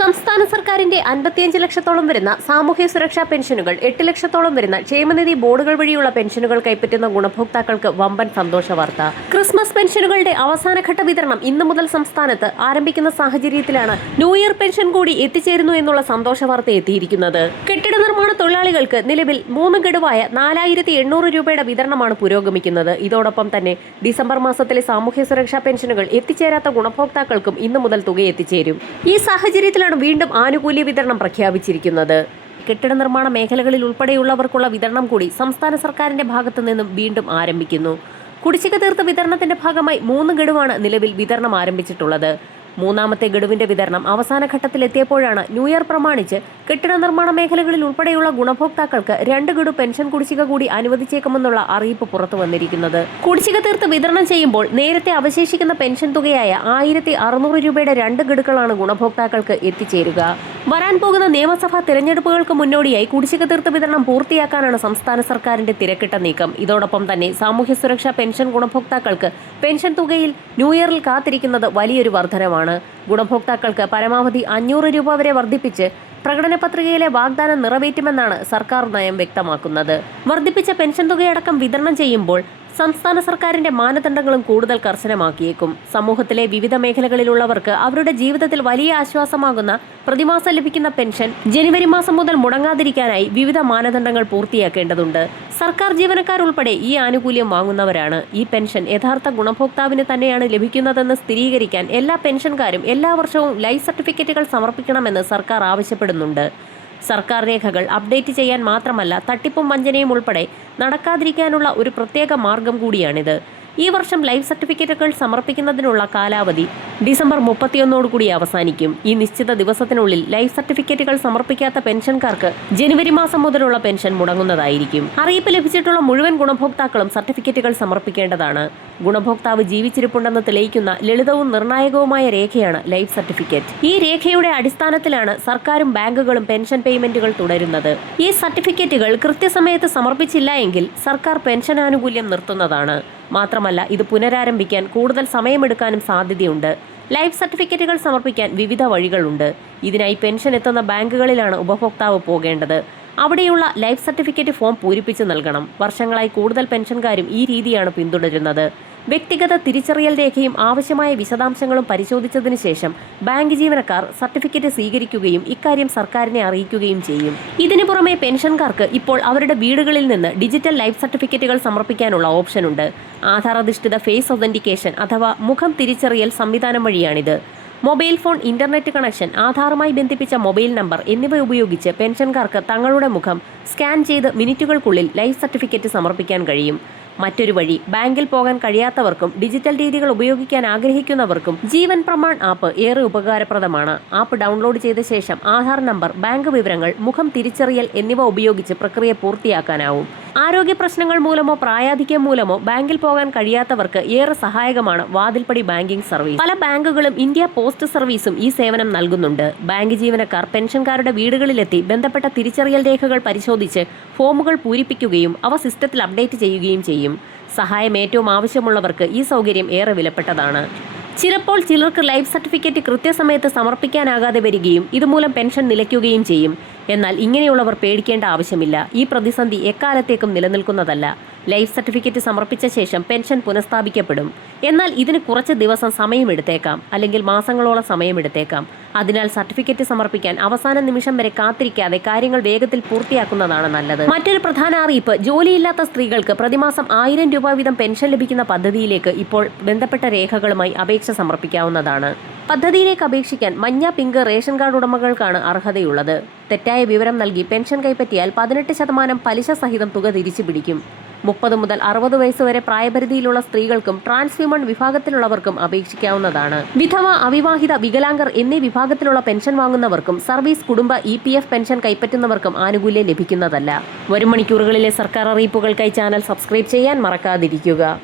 സംസ്ഥാന സർക്കാരിന്റെ 55 ലക്ഷത്തോളം വരുന്ന സാമൂഹ്യ സുരക്ഷാ പെൻഷനുകൾ 8 ലക്ഷത്തോളം വരുന്ന ക്ഷേമനിധി ബോർഡുകൾ വഴിയുള്ള പെൻഷനുകൾ കൈപ്പറ്റുന്ന ഗുണഭോക്താക്കൾക്ക് വമ്പൻ സന്തോഷ വാർത്ത. ക്രിസ്മസ് പെൻഷനുകളുടെ അവസാനഘട്ട വിതരണം ഇന്നു മുതൽ സംസ്ഥാനത്ത് ആരംഭിക്കുന്ന സാഹചര്യത്തിലാണ് ന്യൂ ഇയർ പെൻഷൻ കൂടി എത്തിച്ചേരുന്നു എന്നുള്ള സന്തോഷ വാർത്ത എത്തിയിരിക്കുന്നത്. കെട്ടിട നിർമ്മാണ തൊഴിലാളികൾക്ക് നിലവിൽ 3 ഗഡുവായ 4800 രൂപയുടെ വിതരണമാണ് പുരോഗമിക്കുന്നത്. ഇതോടൊപ്പം തന്നെ ഡിസംബർ മാസത്തിലെ സാമൂഹ്യ സുരക്ഷാ പെൻഷനുകൾ എത്തിച്ചേരാത്ത ഗുണഭോക്താക്കൾക്കും ഇന്നു മുതൽ തുക എത്തിച്ചേരും. ഈ സാഹചര്യത്തിലാണ് വീണ്ടും ആനുകൂല്യ വിതരണം പ്രഖ്യാപിച്ചിരിക്കുന്നത്. കെട്ടിട നിർമ്മാണ മേഖലകളിൽ ഉൾപ്പെടെയുള്ളവർക്കുള്ള വിതരണം കൂടി സംസ്ഥാന സർക്കാരിന്റെ ഭാഗത്തു നിന്നും വീണ്ടും ആരംഭിക്കുന്നു. കുടിശ്ശിക തീർത്ത വിതരണത്തിന്റെ ഭാഗമായി 3 ഗഡുവാണ് നിലവിൽ വിതരണം ആരംഭിച്ചിട്ടുള്ളത്. മൂന്നാമത്തെ ഗഡുവിന്റെ വിതരണം അവസാന ഘട്ടത്തിലെത്തിയപ്പോഴാണ് ന്യൂ ഇയർ പ്രമാണിച്ച് കെട്ടിട നിർമ്മാണ മേഖലകളിൽ ഉൾപ്പെടെയുള്ള ഗുണഭോക്താക്കൾക്ക് 2 ഗഡു പെൻഷൻ കുടിശ്ശിക കൂടി അനുവദിച്ചേക്കുമെന്നുള്ള അറിയിപ്പ് പുറത്തു വന്നിരിക്കുന്നത്. കുടിശ്ശിക തീർത്ത് വിതരണം ചെയ്യുമ്പോൾ നേരത്തെ അവശേഷിക്കുന്ന പെൻഷൻ തുകയായ 1600 രൂപയുടെ 2 ഗഡുക്കളാണ് ഗുണഭോക്താക്കൾക്ക് എത്തിച്ചേരുക. വരാൻ പോകുന്ന നിയമസഭാ തിരഞ്ഞെടുപ്പുകൾക്ക് മുന്നോടിയായി കുടിശ്ശിക തീർത്ത് വിതരണം പൂർത്തിയാക്കാനാണ് സംസ്ഥാന സർക്കാരിന്റെ തിരക്കിട്ട നീക്കം. ഇതോടൊപ്പം തന്നെ സാമൂഹ്യ സുരക്ഷാ പെൻഷൻ ഗുണഭോക്താക്കൾക്ക് പെൻഷൻ തുകയിൽ ന്യൂ ഇയറിൽ കാത്തിരിക്കുന്നത് വലിയൊരു വർധനമാണ്. ഗുണഭോക്താക്കൾക്ക് പരമാവധി 500 രൂപ വരെ വർദ്ധിപ്പിച്ച് പ്രകടന പത്രികയിലെ വാഗ്ദാനം നിറവേറ്റുമെന്നാണ് സർക്കാർ നയം വ്യക്തമാക്കുന്നത്. വർദ്ധിപ്പിച്ച പെൻഷൻ തുകയടക്കം വിതരണം ചെയ്യുമ്പോൾ സംസ്ഥാന സർക്കാരിന്റെ മാനദണ്ഡങ്ങളും കൂടുതൽ കർശനമാക്കിയേക്കും. സമൂഹത്തിലെ വിവിധ മേഖലകളിലുള്ളവർക്ക് അവരുടെ ജീവിതത്തിൽ വലിയ ആശ്വാസമാകുന്ന പ്രതിമാസം ലഭിക്കുന്ന പെൻഷൻ ജനുവരി മാസം മുതൽ മുടങ്ങാതിരിക്കാനായി വിവിധ മാനദണ്ഡങ്ങൾ പൂർത്തിയാക്കേണ്ടതുണ്ട്. സർക്കാർ ജീവനക്കാരുൾപ്പെടെ ഈ ആനുകൂല്യം വാങ്ങുന്നവരാണ്. ഈ പെൻഷൻ യഥാർത്ഥ ഗുണഭോക്താവിന് തന്നെയാണ് ലഭിക്കുന്നതെന്ന് സ്ഥിരീകരിക്കാൻ എല്ലാ പെൻഷൻകാരും എല്ലാ വർഷവും ലൈഫ് സർട്ടിഫിക്കറ്റുകൾ സമർപ്പിക്കണമെന്ന് സർക്കാർ ആവശ്യപ്പെടുന്നുണ്ട്. സർക്കാർ രേഖകൾ അപ്ഡേറ്റ് ചെയ്യാൻ മാത്രമല്ല തട്ടിപ്പും വഞ്ചനയും ഉൾപ്പെടെ നടക്കാതിരിക്കാനുള്ള ഒരു പ്രത്യേക മാർഗം കൂടിയാണിത്. ഈ വർഷം ലൈഫ് സർട്ടിഫിക്കറ്റുകൾ സമർപ്പിക്കുന്നതിനുള്ള കാലാവധി ഡിസംബർ 31 അവസാനിക്കും. ഈ നിശ്ചിത ദിവസത്തിനുള്ളിൽ ലൈഫ് സർട്ടിഫിക്കറ്റുകൾ സമർപ്പിക്കാത്ത പെൻഷൻകാർക്ക് ജനുവരി മാസം മുതലുള്ള പെൻഷൻ മുടങ്ങുന്നതായിരിക്കും. അറിയിപ്പ് ലഭിച്ചിട്ടുള്ള മുഴുവൻ ഗുണഭോക്താക്കളും സർട്ടിഫിക്കറ്റുകൾ സമർപ്പിക്കേണ്ടതാണ്. ഗുണഭോക്താവ് ജീവിച്ചിരിപ്പുണ്ടെന്ന് തെളിയിക്കുന്ന ലളിതവും നിർണായകവുമായ രേഖയാണ് ലൈഫ് സർട്ടിഫിക്കറ്റ്. ഈ രേഖയുടെ അടിസ്ഥാനത്തിലാണ് സർക്കാരും ബാങ്കുകളും പെൻഷൻ പേയ്മെന്റുകൾ തുടരുന്നത്. ഈ സർട്ടിഫിക്കറ്റുകൾ കൃത്യസമയത്ത് സമർപ്പിച്ചില്ല എങ്കിൽ സർക്കാർ പെൻഷൻ ആനുകൂല്യം നിർത്തുന്നതാണ്. മാത്രമല്ല ഇത് പുനരാരംഭിക്കാൻ കൂടുതൽ സമയമെടുക്കാനും സാധ്യതയുണ്ട്. ലൈഫ് സർട്ടിഫിക്കറ്റുകൾ സമർപ്പിക്കാൻ വിവിധ വഴികളുണ്ട്. ഇതിനായി പെൻഷൻ എത്തുന്ന ബാങ്കുകളിലാണ് ഉപഭോക്താവ് പോകേണ്ടത്. അവിടെയുള്ള ലൈഫ് സർട്ടിഫിക്കറ്റ് ഫോം പൂരിപ്പിച്ച് നൽകണം. വർഷങ്ങളായി കൂടുതൽ പെൻഷൻകാരും ഈ രീതിയാണ് പിന്തുടരുന്നത്. വ്യക്തിഗത തിരിച്ചറിയൽ രേഖയും ആവശ്യമായ വിശദാംശങ്ങളും പരിശോധിച്ചതിന് ശേഷം ബാങ്ക് ജീവനക്കാർ സർട്ടിഫിക്കറ്റ് സ്വീകരിക്കുകയും ഇക്കാര്യം സർക്കാരിനെ അറിയിക്കുകയും ചെയ്യും. ഇതിനു പുറമെ പെൻഷൻകാർക്ക് ഇപ്പോൾ അവരുടെ വീടുകളിൽ നിന്ന് ഡിജിറ്റൽ ലൈഫ് സർട്ടിഫിക്കറ്റുകൾ സമർപ്പിക്കാനുള്ള ഓപ്ഷനുണ്ട്. ആധാർ അധിഷ്ഠിത ഫേസ് ഒതന്റിക്കേഷൻ അഥവാ മുഖം തിരിച്ചറിയൽ സംവിധാനം വഴിയാണിത്. മൊബൈൽ ഫോൺ, ഇന്റർനെറ്റ് കണക്ഷൻ, ആധാറുമായി ബന്ധിപ്പിച്ച മൊബൈൽ നമ്പർ എന്നിവ ഉപയോഗിച്ച് പെൻഷൻകാർക്ക് തങ്ങളുടെ മുഖം സ്കാൻ ചെയ്ത് മിനിറ്റുകൾക്കുള്ളിൽ ലൈഫ് സർട്ടിഫിക്കറ്റ് സമർപ്പിക്കാൻ കഴിയും. മറ്റൊരു വഴി, ബാങ്കിൽ പോകാൻ കഴിയാത്തവർക്കും ഡിജിറ്റൽ രീതികൾ ഉപയോഗിക്കാൻ ആഗ്രഹിക്കുന്നവർക്കും ജീവൻ പ്രമാൺ ആപ്പ് ഏറെ ഉപകാരപ്രദമാണ്. ആപ്പ് ഡൗൺലോഡ് ചെയ്ത ശേഷം ആധാർ നമ്പർ, ബാങ്ക് വിവരങ്ങൾ, മുഖം തിരിച്ചറിയൽ എന്നിവ ഉപയോഗിച്ച് പ്രക്രിയ പൂർത്തിയാക്കാനാവും. ആരോഗ്യ പ്രശ്നങ്ങൾ മൂലമോ പ്രായാധിക്യം മൂലമോ ബാങ്കിൽ പോകാൻ കഴിയാത്തവർക്ക് ഏറെ സഹായകമാണ് വാതിൽപ്പടി ബാങ്കിംഗ് സർവീസ്. പല ബാങ്കുകളും ഇന്ത്യ പോസ്റ്റ് സർവീസും ഈ സേവനം നൽകുന്നുണ്ട്. ബാങ്ക് ജീവനക്കാർ പെൻഷൻകാരുടെ വീടുകളിലെത്തി ബന്ധപ്പെട്ട തിരിച്ചറിയൽ രേഖകൾ പരിശോധിച്ച് ഫോമുകൾ പൂരിപ്പിക്കുകയും അവ സിസ്റ്റത്തിൽ അപ്ഡേറ്റ് ചെയ്യുകയും ചെയ്യും. സഹായം ഏറ്റവും ആവശ്യമുള്ളവർക്ക് ഈ സൗകര്യം ഏറെ വിലപ്പെട്ടതാണ്. ചിലപ്പോൾ ചിലർക്ക് ലൈഫ് സർട്ടിഫിക്കറ്റ് കൃത്യസമയത്ത് സമർപ്പിക്കാനാകാതെ വരികയും ഇതുമൂലം പെൻഷൻ നിലയ്ക്കുകയും ചെയ്യും. എന്നാൽ ഇങ്ങനെയുള്ളവർ പേടിക്കേണ്ട ആവശ്യമില്ല. ഈ പ്രതിസന്ധി എക്കാലത്തേക്കും നിലനിൽക്കുന്നതല്ല. ലൈഫ് സർട്ടിഫിക്കറ്റ് സമർപ്പിച്ച ശേഷം പെൻഷൻ പുനഃസ്ഥാപിക്കപ്പെടും. എന്നാൽ ഇതിന് കുറച്ച് ദിവസം സമയമെടുത്തേക്കാം, അല്ലെങ്കിൽ മാസങ്ങളോളം സമയമെടുത്തേക്കാം. അതിനാൽ സർട്ടിഫിക്കറ്റ് സമർപ്പിക്കാൻ അവസാന നിമിഷം വരെ കാത്തിരിക്കാതെ കാര്യങ്ങൾ വേഗത്തിൽ പൂർത്തിയാക്കുന്നതാണ് നല്ലത്. മറ്റൊരു പ്രധാന അറിയിപ്പ്, ജോലിയില്ലാത്ത സ്ത്രീകൾക്ക് പ്രതിമാസം 1000 രൂപ വീതം പെൻഷൻ ലഭിക്കുന്ന പദ്ധതിയിലേക്ക് ഇപ്പോൾ ബന്ധപ്പെട്ട രേഖകളുമായി അപേക്ഷ സമർപ്പിക്കാവുന്നതാണ്. പദ്ധതിയിലേക്ക് അപേക്ഷിക്കാൻ മഞ്ഞ, പിങ്ക് റേഷൻ കാർഡ് ഉടമകൾക്കാണ് അർഹതയുള്ളത്. തെറ്റായ വിവരം നൽകി പെൻഷൻ കൈപ്പറ്റിയാൽ 18% പലിശ സഹിതം തുക തിരിച്ചു പിടിക്കും. 30 മുതൽ 60 വയസ്സ് വരെ പ്രായപരിധിയിലുള്ള സ്ത്രീകൾക്കും ട്രാൻസ് വിമൺ വിഭാഗത്തിലുള്ളവർക്കും അപേക്ഷിക്കാവുന്നതാണ്. വിധവ, അവിവാഹിത, വികലാംഗർ എന്നീ വിഭാഗത്തിലുള്ള പെൻഷൻ വാങ്ങുന്നവർക്കും സർവീസ്, കുടുംബ, EPF പെൻഷൻ കൈപ്പറ്റുന്നവർക്കും ആനുകൂല്യം ലഭിക്കുന്നതല്ല. വരും മണിക്കൂറുകളിലെ സർക്കാർ അറിയിപ്പുകൾക്കായി ചാനൽ സബ്സ്ക്രൈബ് ചെയ്യാൻ മറക്കാതിരിക്കുക.